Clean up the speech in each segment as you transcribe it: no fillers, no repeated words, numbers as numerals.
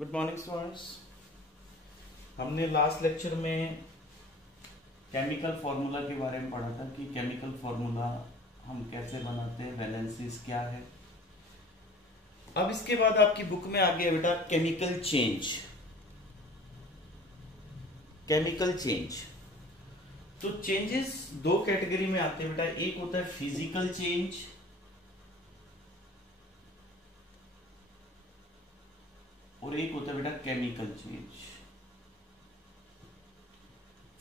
Good morning students. हमने last lecture में chemical formula के बारे में पढ़ा था कि केमिकल फार्मूला हम कैसे बनाते हैं, वैलेंसीज क्या है। अब इसके बाद आपकी बुक में आ गया बेटा केमिकल चेंज। केमिकल चेंज तो चेंजेस दो कैटेगरी में आते हैं बेटा। एक होता है फिजिकल चेंज और एक होता है बेटा केमिकल चेंज।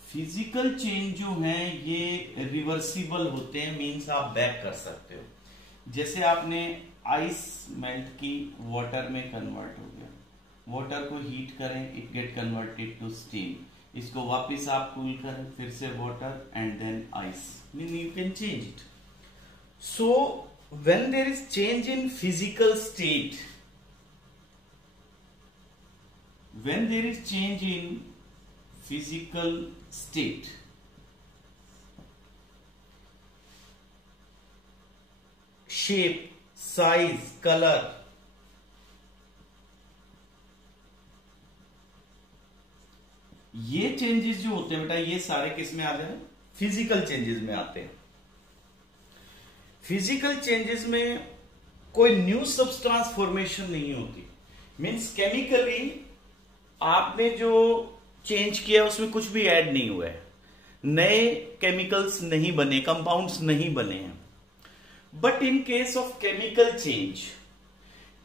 फिजिकल चेंज जो है ये रिवर्सिबल होते हैं, मींस आप बैक कर सकते हो। जैसे आपने आइस मेल्ट की, वाटर में कन्वर्ट हो गया, वाटर को हीट करें, it get converted to steam. इसको वापस आप कूल करें, फिर से water and then ice, mean you can change it. So when there is change in physical state, when there is change in physical state, shape, size, color, ये changes जो होते हैं बेटा ये सारे किस में आते हैं? फिजिकल चेंजेस में आते हैं। फिजिकल चेंजेस में कोई न्यू सब्सटेंस फॉर्मेशन नहीं होती, मींस केमिकली आपने जो चेंज किया उसमें कुछ भी ऐड नहीं हुआ है, नए केमिकल्स नहीं बने, कंपाउंड्स नहीं बने हैं। But in case of chemical change,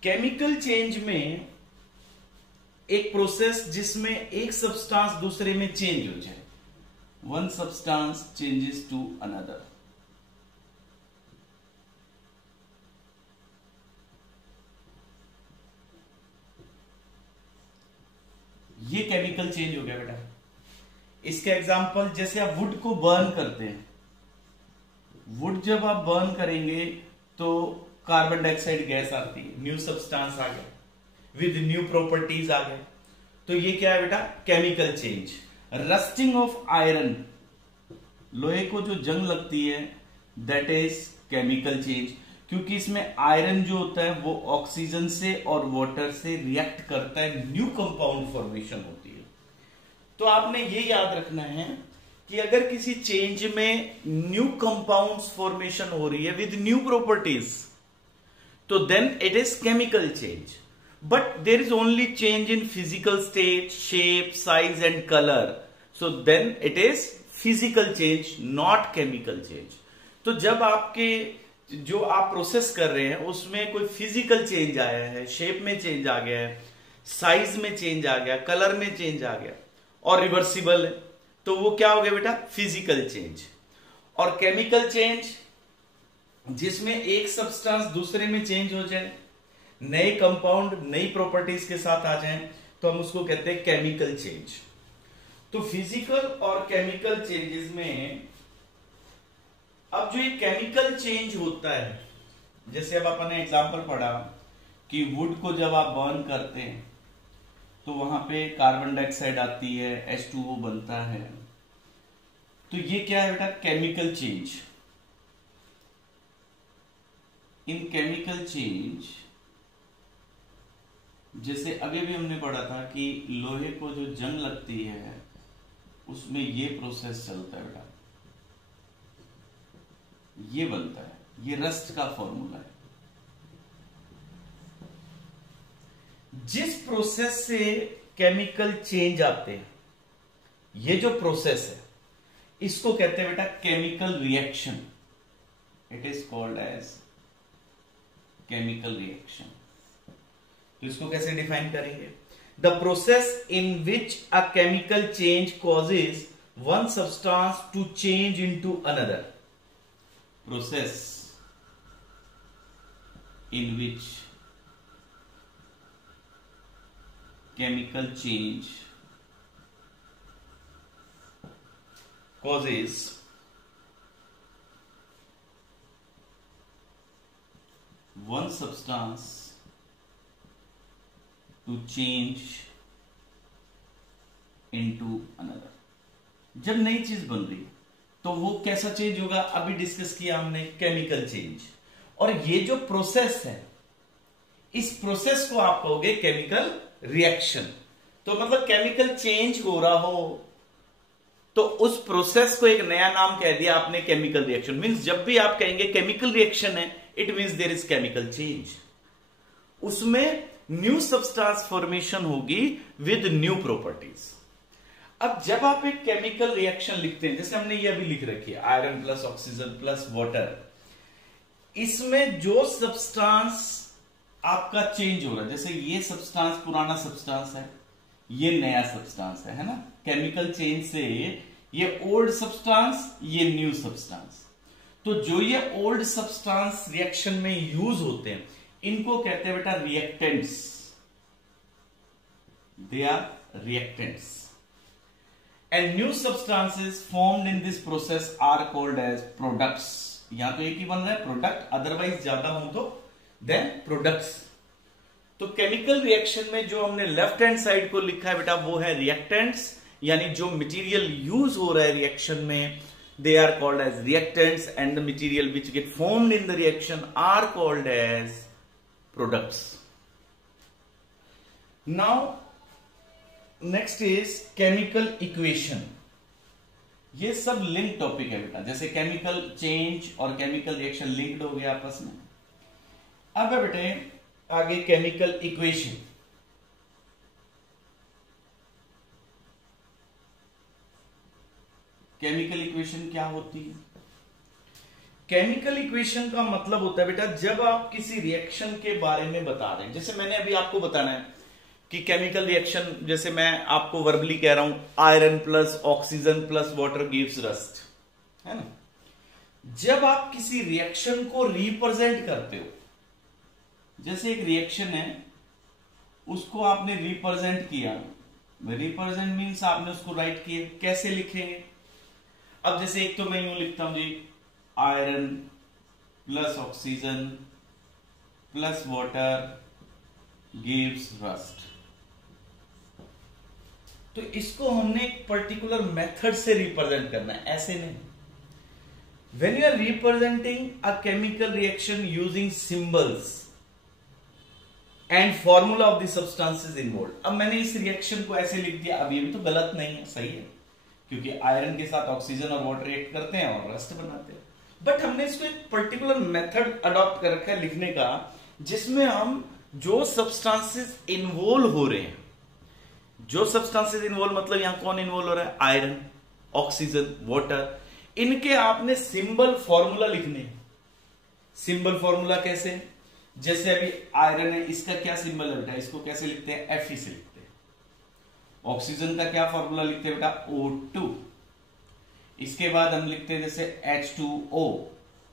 chemical change में एक प्रोसेस जिसमें एक सब्सटेंस दूसरे में चेंज हो जाए, one substance changes to another. ये केमिकल चेंज हो गया बेटा। इसका एग्जांपल जैसे आप वुड को बर्न करते हैं, वुड जब आप बर्न करेंगे तो कार्बन डाइऑक्साइड गैस आती है, न्यू सब्सटेंस आ गया विद न्यू प्रॉपर्टीज आ गए, तो ये क्या है बेटा? Chemical change. Rusting of iron, लोहे को जो जंग लगती है, दैट इज केमिकल चेंज, क्योंकि इसमें आयरन जो होता है वो ऑक्सीजन से और वाटर से रिएक्ट करता है, न्यू कंपाउंड फॉर्मेशन होती है। तो आपने ये याद रखना है कि अगर किसी चेंज में न्यू कंपाउंड्स फॉर्मेशन हो रही है विद न्यू प्रॉपर्टीज, तो then it is chemical change. But there is only change in physical state, shape, size and colour, so then it is physical change, not chemical change. तो जब आपके जो आप process कर रहे हैं उसमें कोई फिजिकल चेंज आया है, शेप में चेंज आ गया है, साइज में चेंज आ गया, कलर में चेंज आ गया और रिवर्सिबल है, तो वो क्या हो गया बेटा? Physical change. और केमिकल चेंज जिसमें एक सब्सटेंस दूसरे में चेंज हो जाए, नए कंपाउंड नई प्रॉपर्टीज के साथ आ जाए, तो हम उसको कहते हैं केमिकल चेंज। तो फिजिकल और केमिकल चेंजेस में अब जो ये केमिकल चेंज होता है, जैसे अब अपन ने एग्जांपल पढ़ा कि वुड को जब आप बर्न करते हैं तो वहां पे कार्बन डाइऑक्साइड आती है, H2O बनता है, तो ये क्या है बेटा? Chemical change. इन केमिकल चेंज जैसे अभी भी हमने पढ़ा था कि लोहे को जो जंग लगती है उसमें ये प्रोसेस चलता है बेटा, ये बनता है, ये रस्ट का फॉर्मूला है। जिस प्रोसेस से केमिकल चेंज आते हैं, ये जो प्रोसेस है इसको कहते हैं बेटा chemical reaction. It is called as chemical reaction. तो इसको कैसे डिफाइन करेंगे? The process in which a chemical change causes one substance to change into another. Process in which chemical change causes one substance to change into another। जब नई चीज बन रही है तो वो कैसा चेंज होगा? अभी डिस्कस किया हमने, केमिकल चेंज। और ये जो प्रोसेस है, इस प्रोसेस को आप कहोगे केमिकल रिएक्शन, तो मतलब केमिकल चेंज हो रहा हो तो उस प्रोसेस को एक नया नाम कह दिया आपने, केमिकल रिएक्शन। मींस जब भी आप कहेंगे केमिकल रिएक्शन है, it means there is chemical change, उसमें न्यू सब्सटेंस फॉर्मेशन होगी विद न्यू प्रॉपर्टीज। अब जब आप एक केमिकल रिएक्शन लिखते हैं, जैसे हमने ये अभी लिख रखी है iron plus oxygen plus water, इसमें जो सब्सटेंस आपका चेंज हो रहा है, जैसे ये सब्सटेंस पुराना सब्सटेंस है, ये नया सब्सटेंस है ना, केमिकल चेंज से ये ओल्ड सब्सटेंस, ये न्यू सब्सटेंस। तो जो ये ओल्ड सब्सटेंस रिएक्शन में यूज होते हैं, इनको कहते हैं बेटा reactants, they are reactants. And new substances formed in this process are called as products. यहां तो एक ही बन रहा है प्रोडक्ट, अदरवाइज ज्यादा हो तो देन प्रोडक्ट्स। तो केमिकल रिएक्शन में जो हमने लेफ्ट हैंड साइड को लिखा है बेटा, वो है रिएक्टेंट्स, यानी जो मटेरियल यूज हो रहा है रिएक्शन में, they are called as reactants, and the material which get formed in the reaction are called as products. Now next is chemical equation. ये सब लिंक टॉपिक है बेटा, जैसे केमिकल चेंज और केमिकल रिएक्शन लिंक्ड हो गया आपस में। अब है बेटे आगे केमिकल इक्वेशन। केमिकल इक्वेशन क्या होती है? केमिकल इक्वेशन का मतलब होता है बेटा, जब आप किसी रिएक्शन के बारे में बता रहे हैं, जैसे मैंने अभी आपको बताना है कि केमिकल रिएक्शन, जैसे मैं आपको वर्बली कह रहा हूं iron plus oxygen plus water gives rust, है ना। जब आप किसी रिएक्शन को रिप्रेजेंट करते हो, जैसे एक रिएक्शन है उसको आपने रिप्रेजेंट किया, रिप्रेजेंट मीन्स आपने उसको राइट किया, कैसे लिखेंगे? अब जैसे एक तो मैं यूं लिखता हूं जी, iron plus oxygen plus water gives rust. तो इसको हमने एक पर्टिकुलर मेथड से रिप्रेजेंट करना है, ऐसे नहीं। When you are representing a chemical reaction using symbols and formula of the substances involve. अब मैंने इस रिएक्शन को ऐसे लिख दिया, अब ये भी तो गलत नहीं है, सही है, क्योंकि आयरन के साथ ऑक्सीजन और वाटर रिएक्ट करते हैं और रस्ट बनाते हैं। बट हमने इसको एक पर्टिकुलर मेथड अडॉप्ट कर रखा है लिखने का, जिसमें हम जो सब्सटेंसेस इन्वॉल्व हो रहे हैं, जो सब्सटेंसेस इन्वॉल्व मतलब यहां कौन इन्वॉल्व हो रहा है, आयरन, ऑक्सीजन, वाटर, इनके आपने सिंबल फॉर्मूला लिखने। सिंबल फॉर्मूला कैसे? जैसे अभी आयरन है, इसका क्या सिंबल है बेटा, इसको कैसे लिखते हैं, Fe से लिखते हैं। ऑक्सीजन का क्या फॉर्मूला लिखते हैं बेटा, O2। इसके बाद हम लिखते हैं जैसे H2O,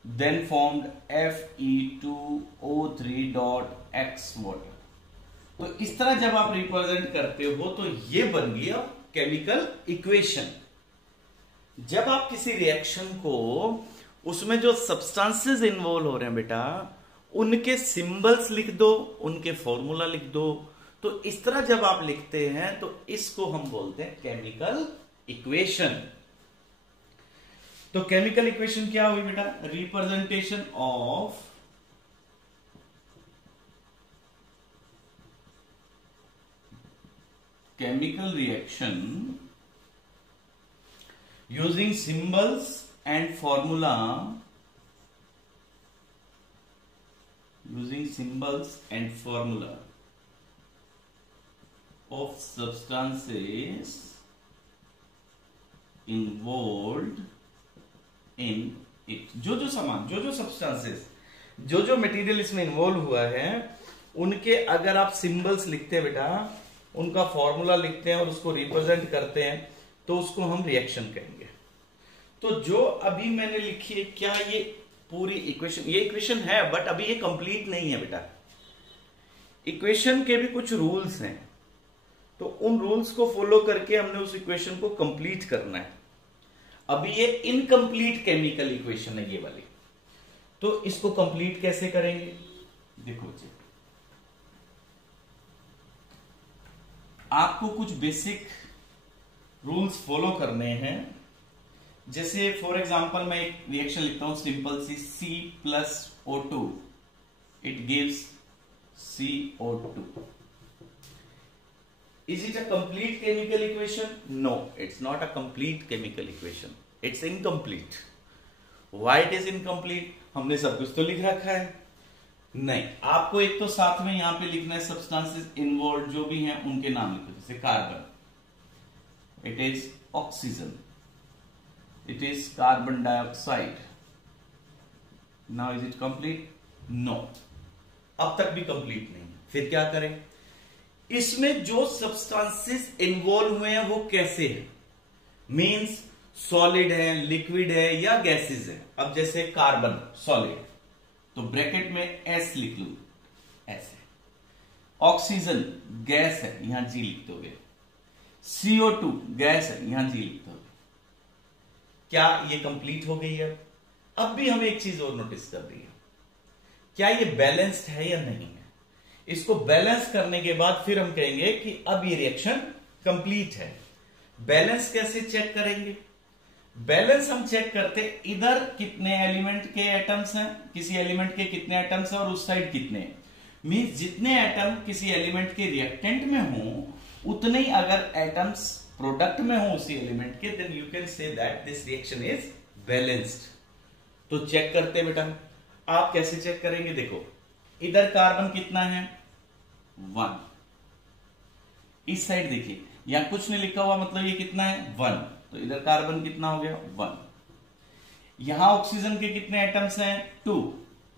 then formed Fe2O3.X water. तो इस तरह जब आप रिप्रेजेंट करते हो तो ये बन गया केमिकल इक्वेशन। जब आप किसी रिएक्शन को, उसमें जो सब्सटेंसेस इन्वॉल्व हो रहे हैं बेटा, उनके सिंबल्स लिख दो, उनके फॉर्मूला लिख दो। तो इस तरह जब आप लिखते हैं तो इसको हम बोलते हैं केमिकल इक्वेशन। तो केमिकल इक्वेशन क्या हुई बेटा, representation of chemical reaction using symbols and formula, using symbols and formula of substances involved in it। जो सामान, जो सब्सटेंसेस, जो मटेरियल इसमें इन्वॉल्व हुआ है, उनके अगर आप सिंबल्स लिखते हैं बेटा, उनका फॉर्मूला लिखते हैं और उसको रिप्रेजेंट करते हैं, तो उसको हम रिएक्शन कहेंगे। तो जो अभी मैंने लिखी है, क्या ये पूरी इक्वेशन, ये इक्वेशन है बट अभी ये कंप्लीट नहीं है बेटा। इक्वेशन के भी कुछ रूल्स हैं, तो उन रूल्स को फॉलो करके हमने उस इक्वेशन को कंप्लीट करना है। अभी ये इनकम्प्लीट केमिकल इक्वेशन है ये वाली, तो इसको कंप्लीट कैसे करेंगे? देखो जी, आपको कुछ बेसिक रूल्स फॉलो करने हैं। जैसे फॉर एग्जांपल मैं एक रिएक्शन लिखता हूं, simple C C+O2, it gives CO2। Is it a complete chemical equation? No, it's not a complete chemical equation. It's incomplete. Why it is incomplete? हमने सब कुछ तो लिख रखा है। नहीं, आपको एक तो साथ में यहां पे लिखना है सब्सटेंसेस इन्वॉल्व जो भी हैं उनके नाम लिखो। जैसे carbon, it is oxygen, it is carbon dioxide. Now is it complete? No, अब तक भी कंप्लीट नहीं। फिर क्या करें? इसमें जो सब्सटेंसेस इन्वॉल्व हुए हैं वो कैसे हैं? मींस सॉलिड है, लिक्विड है या गैसेस है। अब जैसे कार्बन सॉलिड, तो ब्रैकेट में एस लिख लू, ऐसे। ऑक्सीजन गैस है, यहां जी लिख दोगे। CO2 गैस है, यहां जी लिख दोगे। क्या ये कंप्लीट हो गई है? अब भी हमें एक चीज और नोटिस कर रही है, क्या ये बैलेंस्ड है या नहीं है। इसको बैलेंस करने के बाद फिर हम कहेंगे कि अब ये रिएक्शन कंप्लीट है। बैलेंस कैसे चेक करेंगे? बैलेंस हम चेक करते इधर कितने एलिमेंट के एटम्स हैं, किसी एलिमेंट के कितने एटम्स हैं और उस साइड कितने हैं। मींस जितने एटम किसी एलिमेंट के रिएक्टेंट में हो उतने ही अगर एटम्स प्रोडक्ट में हो उसी एलिमेंट के, then you can say that this reaction is balanced. तो चेक करते बेटा, आप कैसे चेक करेंगे? देखो इधर कार्बन कितना है? 1। इस साइड देखिए, यहां कुछ नहीं लिखा हुआ, मतलब ये कितना है? 1। तो इधर कार्बन कितना हो गया? 1। यहां ऑक्सीजन के कितने एटम्स हैं? 2।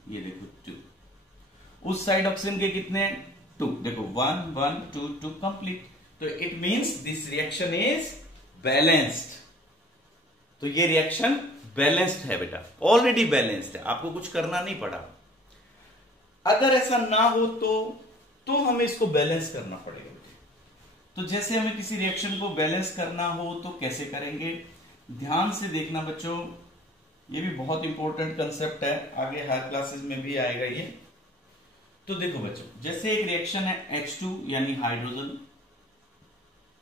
ये देखो 2। उस साइड ऑक्सीजन के कितने? 2। देखो 1 1 2 2 कंप्लीट। तो it means this reaction is balanced. तो ये रिएक्शन बैलेंस्ड है बेटा, ऑलरेडी बैलेंस्ड है, आपको कुछ करना नहीं पड़ा। अगर ऐसा ना हो तो हमें इसको बैलेंस करना पड़ेगा। तो जैसे हमें किसी रिएक्शन को बैलेंस करना हो तो कैसे करेंगे? ध्यान से देखना बच्चों, ये भी बहुत इंपॉर्टेंट कंसेप्ट है, आगे हायर क्लासेस में भी आएगा ये। तो देखो बच्चों, जैसे एक रिएक्शन है H2 यानी hydrogen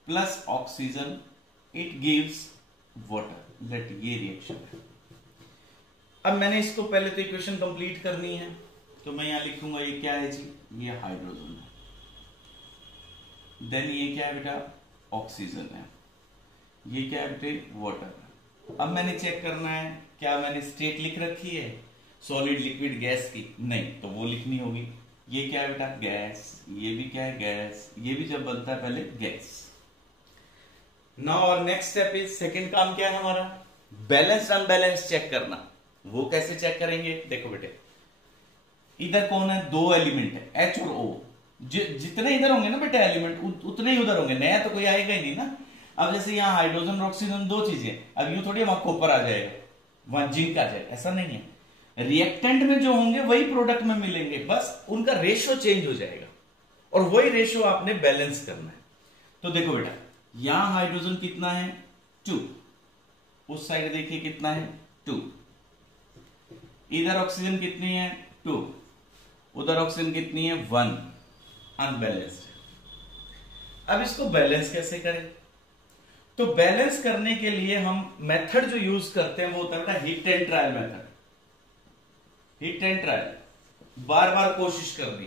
plus oxygen, it gives water. Let ये रिएक्शन है। अब मैंने इसको पहले तो इक्वेशन कंप्लीट करनी है, तो मैं यहां लिखूंगा ये क्या है जी? ये हाइड्रोजन है। देन ये क्या है बेटा? ऑक्सीजन है। ये क्या है बेटे? वाटर। अब मैंने चेक करना है क्या मैंने स्टेट लिख रखी है सॉलिड, लिक्विड, गैस की? नहीं, तो वो लिखनी होगी। ये क्या है बेटा? गैस। ये भी क्या है? गैस। ये भी जब बनता है पहले गैस। नाउ और नेक्स्ट स्टेप इज, सेकंड काम क्या है हमारा? बैलेंस अनबैलेंस चेक करना। वो कैसे चेक करेंगे? देखो बेटे, इधर कौन है? 2 एलिमेंट है, H और O। जितने इधर होंगे ना बेटा एलिमेंट, उतने ही उधर होंगे, नया तो कोई आएगा ही नहीं ना। अब जैसे यहाँ हाइड्रोजन और ऑक्सीजन 2 चीजें, अब यूं थोड़ी वहां कॉपर आ जाएगा, वहां जिंक आ जाएगा, ऐसा नहीं है। रिएक्टेंट में जो होंगे वही प्रोडक्ट में मिलेंगे, बस उनका रेशियो चेंज हो जाएगा और वही रेशियो आपने बैलेंस करना है। तो देखो बेटा, यहां हाइड्रोजन कितना है? 2। उस साइड देखिए कितना है? 2। इधर ऑक्सीजन कितनी है? 2। उधर ऑक्सीजन कितनी है? 1। अनबैलेंस्ड। अब इसको बैलेंस कैसे करें? तो बैलेंस करने के लिए हम मेथड जो यूज करते हैं वो होता है hit and trial method. Hit and trial, बार बार कोशिश करनी,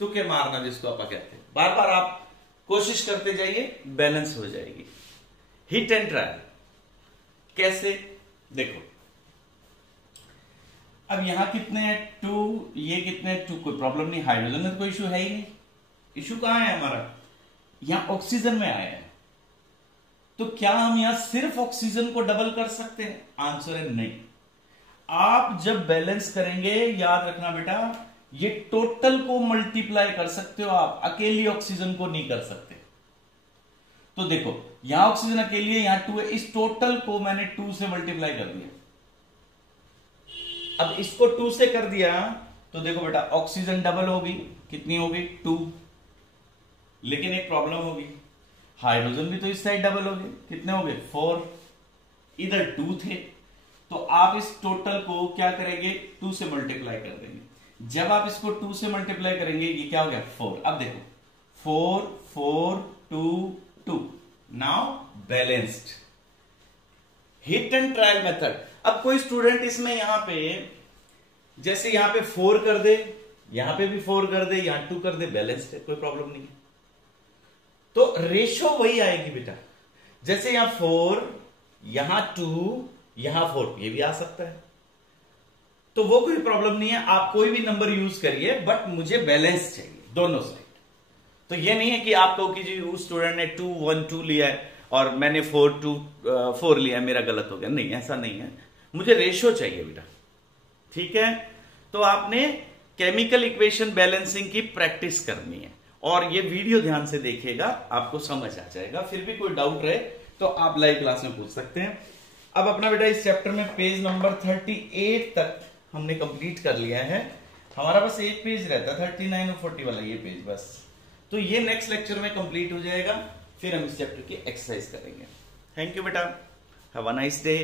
तुक्के मारना जिसको आप कहते हैं। बार बार आप कोशिश करते जाइए, बैलेंस हो जाएगी। हिट एंड ट्रायल कैसे? देखो अब यहां कितने हैं? 2। ये कितने? 2। कोई प्रॉब्लम नहीं, हाइड्रोजन में तो कोई इशू है ही नहीं। इशू कहां है हमारा? यहां ऑक्सीजन में आया है। तो क्या हम यहां सिर्फ ऑक्सीजन को डबल कर सकते हैं? आंसर है नहीं। आप जब बैलेंस करेंगे, याद रखना बेटा, ये टोटल को मल्टीप्लाई कर सकते हो आप, अकेली ऑक्सीजन को नहीं कर सकते। तो देखो यहां ऑक्सीजन अकेली है, यहां 2 है, इस टोटल को मैंने 2 से मल्टीप्लाई कर दिया। अब इसको 2 से कर दिया तो देखो बेटा ऑक्सीजन डबल होगी, कितनी होगी? 2। लेकिन एक प्रॉब्लम होगी, हाइड्रोजन भी तो इस साइड डबल हो गए, कितने हो गए? 4। इधर 2 थे, तो आप इस टोटल को क्या करेंगे? 2 से मल्टीप्लाई कर देंगे। जब आप इसको 2 से मल्टीप्लाई करेंगे, ये क्या हो गया? 4। अब देखो 4 4 2 2, now balanced. Hit and trial method. अब कोई स्टूडेंट इसमें यहां पे, जैसे यहां पे 4 कर दे, यहां पे भी 4 कर दे, यहां 2 कर दे, बैलेंस्ड है, कोई प्रॉब्लम नहीं है। तो रेशो वही आएगी बेटा, जैसे यहां 4, यहां 2, यहां 4, ये भी आ सकता है, तो वो कोई प्रॉब्लम नहीं है, आप कोई भी नंबर यूज करिए, बट मुझे बैलेंस चाहिए दोनों साइड। तो ये नहीं है कि आप कहो कि जी उस स्टूडेंट ने 2 1 2 लिया है और मैंने 4 2 4 लिया, मेरा गलत हो गया, नहीं ऐसा नहीं है, मुझे रेशो चाहिए बेटा, ठीक है। तो आपने केमिकल इक्वेशन बैलेंसिंग की प्रैक्टिस करनी है, और ये वीडियो ध्यान से देखिएगा, आपको समझ आ जाएगा। फिर भी कोई डाउट रहे तो आप लाइव क्लास में पूछ सकते हैं। अब अपना बेटा इस चैप्टर में पेज नंबर 38 तक हमने कंप्लीट कर लिया है। हमारा बस एक पेज रहता है 39 और 40 वाला, ये पेज बस, तो ये नेक्स्ट लेक्चर में कंप्लीट हो जाएगा, फिर हम इस चैप्टर की एक्सरसाइज करेंगे। थैंक यू बेटा, हैव अ नाइस डे।